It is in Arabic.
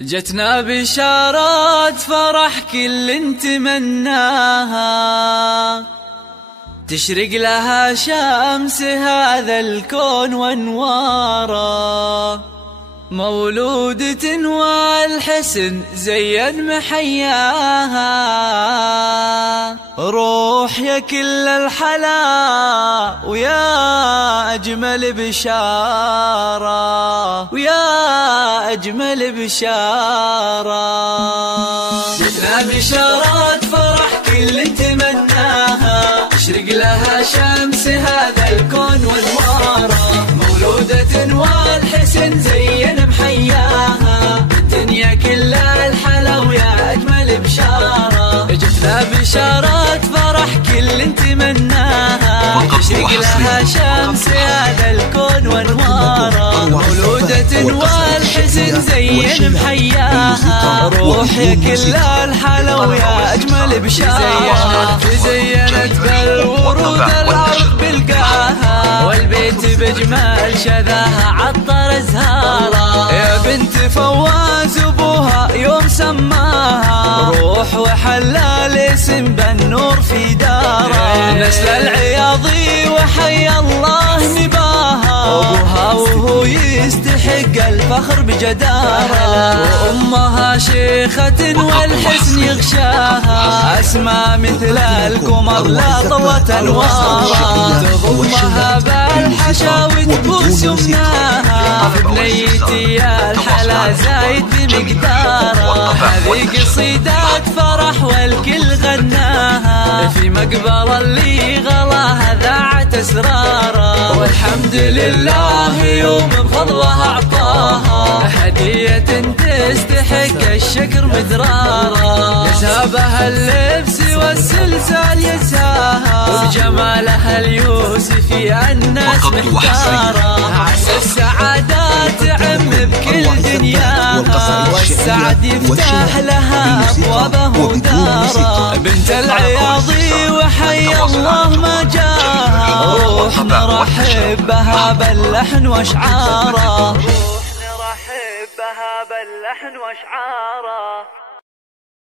جتنا بشارات فرح كل نتمناها، تشرق لها شمس هذا الكون وانواره، مولودة والحسن زين محياها، روح يا كل الحلا ويا أجمل بشارة، ويا أجمل بشارة. جتنا بشارات فرح كل نتمناها، تشرق لها شمس هذا الكون وانواره، مولودة والحسن زين محياها، الدنيا كلها الحلا ويا أجمل بشارة. جتنا بشارات فرح كل نتمناها، تشرق لها شمس هذا الكون وانواره، مولودة والحسن زين محياها، روح يا كل الحلا ويا أجمل بشارة. تزينت بالورود الأرض بالقاها، والبيت بجمال شذاها عطر زهارة، يا بنت فواز أبوها يوم سماها، روح وحلى الاسم بالنور في داره، نسل العياضي وحي الله نباها، أبوها وهو يستحق الفخر بجدارة، وأمها شيخة والحسن يغشاها، أسمى مثل القمر لا طوت أنوارها، تضمها بالحشا وتبوس يمناها، في بنيتي يا الحلا زايد بمقداره، هذه قصيدات فرح والكل غناها، في مقبل اللي غلاها ذاعت أسراره، والحمد لله يوم بفضلها أعطاها، هدية تستحق الشكر مدرارة، يسابها اللبس والسلسال يساها، وبجمالها اليوسفي الناس محتارة، عسى السعادات تعم بكل دنياها، والسعد يفتح لها أبوابه وداره، بنت العياضي وحي الله ما جاها، روح نرحب بها باللحن واشعاره، روح نرحب بها باللحن واشعاره.